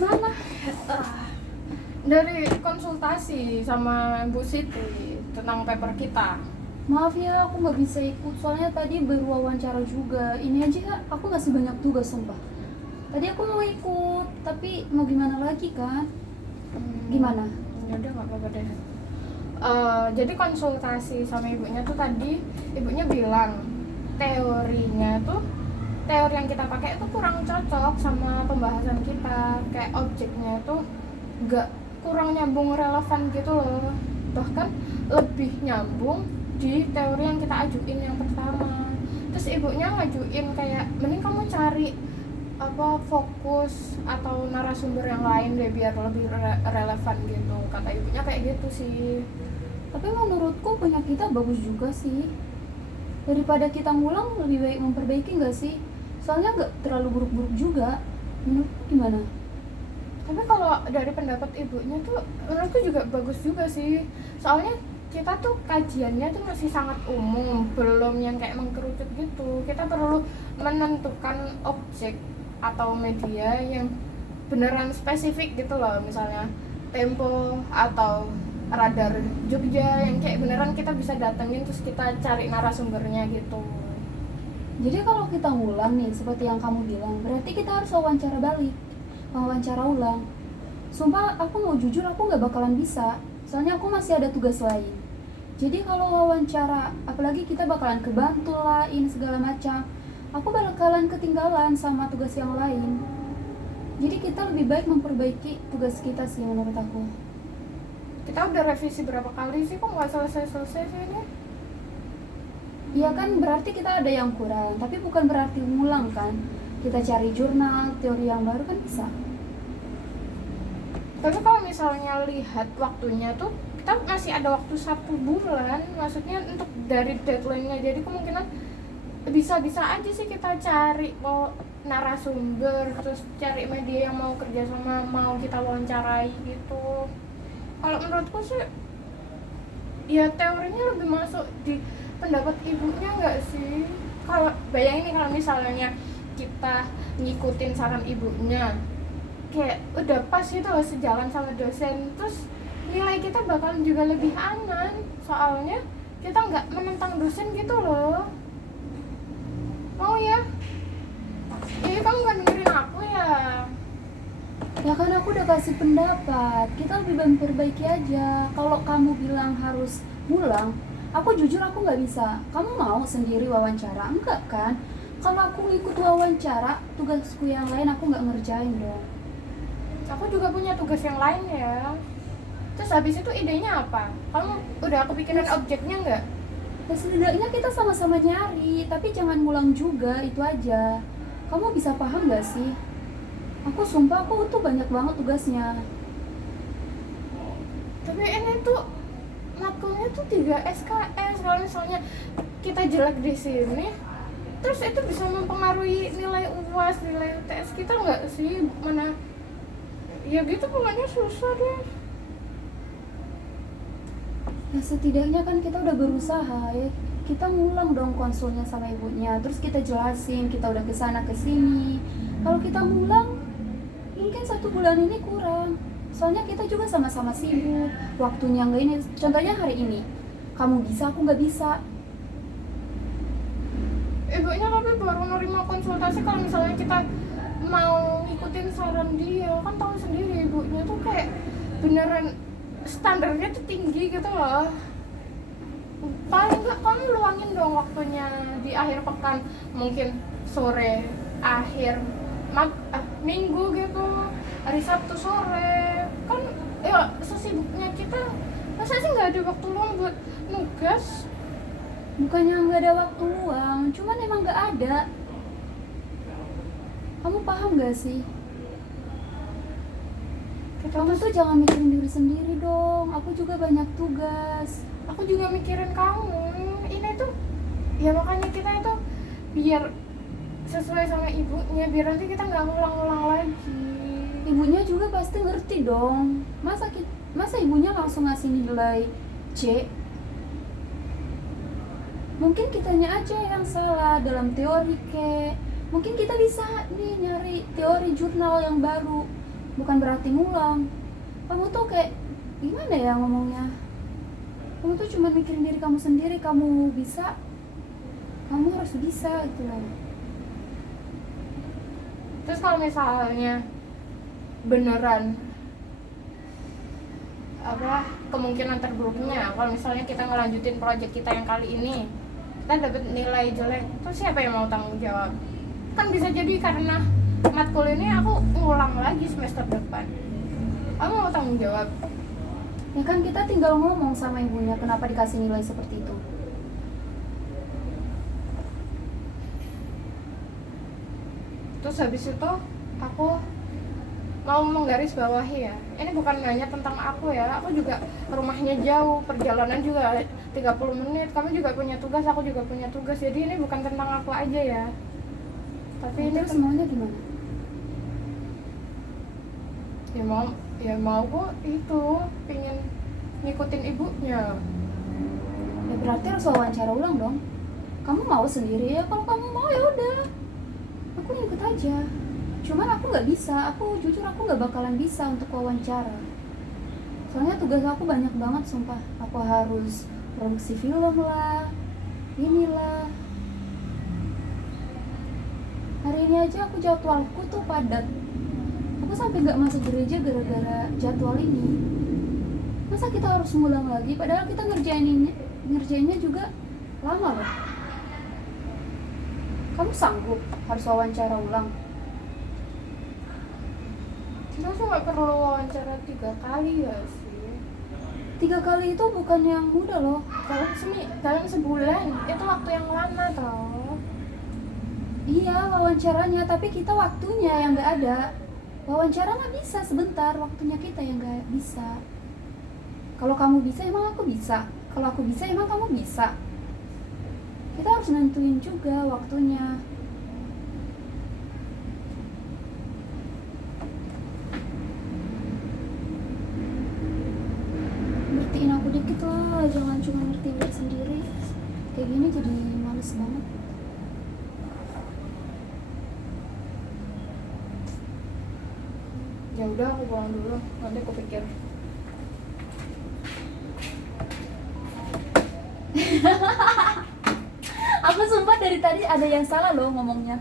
mana? Dari konsultasi sama Bu Siti tentang paper kita. Maaf ya, aku nggak bisa ikut soalnya tadi baru wawancara juga. Ini aja aku masih banyak tugas sumpah. Tadi aku mau ikut, tapi mau gimana lagi kan? Gimana? Ya udah nggak apa-apa deh. Jadi konsultasi sama ibunya tuh tadi ibunya bilang teori yang kita pakai itu kurang cocok sama pembahasan kita, kayak objeknya itu kurang nyambung relevan gitu loh, bahkan lebih nyambung di teori yang kita ajuin yang pertama. Terus ibunya ngajuin kayak mending kamu cari fokus atau narasumber yang lain deh biar lebih relevan gitu, kata ibunya kayak gitu sih. Tapi menurutku punya kita bagus juga sih. Daripada kita ngulang lebih baik memperbaiki nggak sih? Soalnya nggak terlalu buruk-buruk juga. Menurutku gimana? Tapi kalau dari pendapat ibunya tuh menurutku juga bagus juga sih. Soalnya kita tuh kajiannya tuh masih sangat umum, belum yang kayak mengkerucut gitu. Kita perlu menentukan objek atau media yang beneran spesifik gitu loh, misalnya Tempo atau Radar Jogja yang kayak beneran kita bisa datengin terus kita cari narasumbernya gitu. Jadi kalau kita ngulang nih seperti yang kamu bilang, berarti kita harus wawancara ulang. Sumpah aku mau jujur aku nggak bakalan bisa, soalnya aku masih ada tugas lain. Jadi kalau wawancara, apalagi kita bakalan kebantu lah ini segala macam, aku bakalan ketinggalan sama tugas yang lain. Jadi kita lebih baik memperbaiki tugas kita sih menurut aku. Kita udah revisi berapa kali sih kok nggak selesai sih ini? Iya kan, berarti kita ada yang kurang, tapi bukan berarti ngulang kan. Kita cari jurnal, teori yang baru kan bisa. Tapi kalau misalnya lihat waktunya tuh kita masih ada waktu 1 bulan, maksudnya untuk dari deadline-nya. Jadi kemungkinan bisa-bisa aja sih kita cari narasumber, terus cari media yang mau kerjasama, mau kita wawancarai gitu. Kalau menurutku sih ya teorinya lebih masuk di pendapat ibunya nggak sih? Kalau bayangin nih kalau misalnya kita ngikutin saran ibunya, kayak udah pas gitu loh, sejalan sama dosen, terus nilai kita bakalan juga lebih aman, soalnya kita nggak menentang dosen gitu loh. Mau ya? Ini kamu nggak dengerin aku ya? Ya kan aku udah kasih pendapat, kita lebih baik perbaiki aja. Kalau kamu bilang harus pulang, aku jujur aku nggak bisa. Kamu mau sendiri wawancara? Enggak kan? Kalau aku ikut wawancara, tugasku yang lain aku nggak ngerjain dong. Aku juga punya tugas yang lain ya. Terus habis itu idenya apa? Kamu udah kepikiran objeknya nggak? Ya setidaknya kita sama-sama nyari, tapi jangan ngulang juga, itu aja. Kamu bisa paham gak sih? Aku sumpah aku tuh banyak banget tugasnya. Tapi ini tuh matkulnya tuh 3 SKS. Kalau misalnya kita jelek di sini, terus itu bisa mempengaruhi nilai UAS, nilai UTS kita nggak sih? Mana ya gitu, pokoknya susah deh. Ya setidaknya kan kita udah berusaha ya. Kita ngulang dong konsulnya sama ibunya, terus kita jelasin kita udah kesana kesini. Kalau kita ngulang, mungkin 1 bulan ini kurang. Soalnya kita juga sama-sama sibuk, waktunya nggak ini. Contohnya hari ini, kamu bisa, aku nggak bisa. Ibunya tapi baru nerima konsultasi kalau misalnya kita mau ngikutin saran dia. Kan tahu sendiri ibunya tuh kayak beneran standarnya tuh tinggi gitu loh. Paling nggak kamu luangin dong waktunya di akhir pekan, mungkin sore, akhir minggu gitu, hari Sabtu sore. Kan ya sesibuknya kita, masa sih nggak ada waktu luang buat nugas? Bukannya nggak ada waktu luang, cuman emang nggak ada. Kamu paham gak sih? Kamu tuh jangan mikirin diri sendiri dong. Aku juga banyak tugas. Aku juga mikirin kamu. Ini tuh ya makanya kita itu biar sesuai sama ibunya, biar nanti kita nggak ngulang-ngulang lagi. Ibunya juga pasti ngerti dong. Masa ibunya langsung ngasih nilai C? Mungkin kitanya aja yang salah dalam teori kek. Mungkin kita bisa nih nyari teori jurnal yang baru. bukan berarti ngulang. Kamu tuh kayak gimana ya ngomongnya, kamu tuh cuma mikirin diri kamu sendiri. Kamu bisa, kamu harus bisa gitu loh. Terus kalau misalnya beneran apa kemungkinan terburuknya kalau misalnya kita ngelanjutin project kita yang kali ini kita dapat nilai jelek, terus siapa yang mau tanggung jawab? Kan bisa jadi karena matkul ini aku ngulang lagi semester depan, kamu mau tanggung jawab? Ya kan kita tinggal ngomong sama ibunya kenapa dikasih nilai seperti itu. Terus habis itu aku mau menggaris bawahi ya, ini bukan hanya tentang aku ya, aku juga rumahnya jauh, perjalanan juga 30 menit, kamu juga punya tugas, aku juga punya tugas, jadi ini bukan tentang aku aja ya, tapi ini Terus semuanya gimana? ya mau kok itu pingin ngikutin ibunya. Ya berarti harus wawancara ulang dong. Kamu mau sendiri ya, kalau kamu mau ya udah, aku ngikut aja. Cuman aku nggak bisa, aku jujur aku nggak bakalan bisa untuk wawancara. Soalnya tugas aku banyak banget sumpah. Aku harus produksi film lah, inilah. Hari ini aja aku jadwalku tuh padat. Aku sampai nggak masuk gereja gara-gara jadwal ini. Masa kita harus ngulang lagi? Padahal kita ngerjainnya juga lama loh. Kamu sanggup harus wawancara ulang? Kita tuh nggak perlu wawancara 3 kali ya sih. 3 kali itu bukan yang mudah loh. Dalam sebulan itu waktu yang lama toh. Iya wawancaranya, tapi kita waktunya yang nggak ada. Wawancara nggak bisa sebentar, waktunya kita yang nggak bisa. Kalau kamu bisa emang aku bisa, kalau aku bisa emang kamu bisa. Kita harus nentuin juga waktunya. Ngertiin aku dikit lah, jangan cuma ngertiin diri sendiri. Kayak gini jadi males banget. Ya udah aku pulang dulu, nanti aku pikir. Aku sumpah dari tadi ada yang salah loh ngomongnya.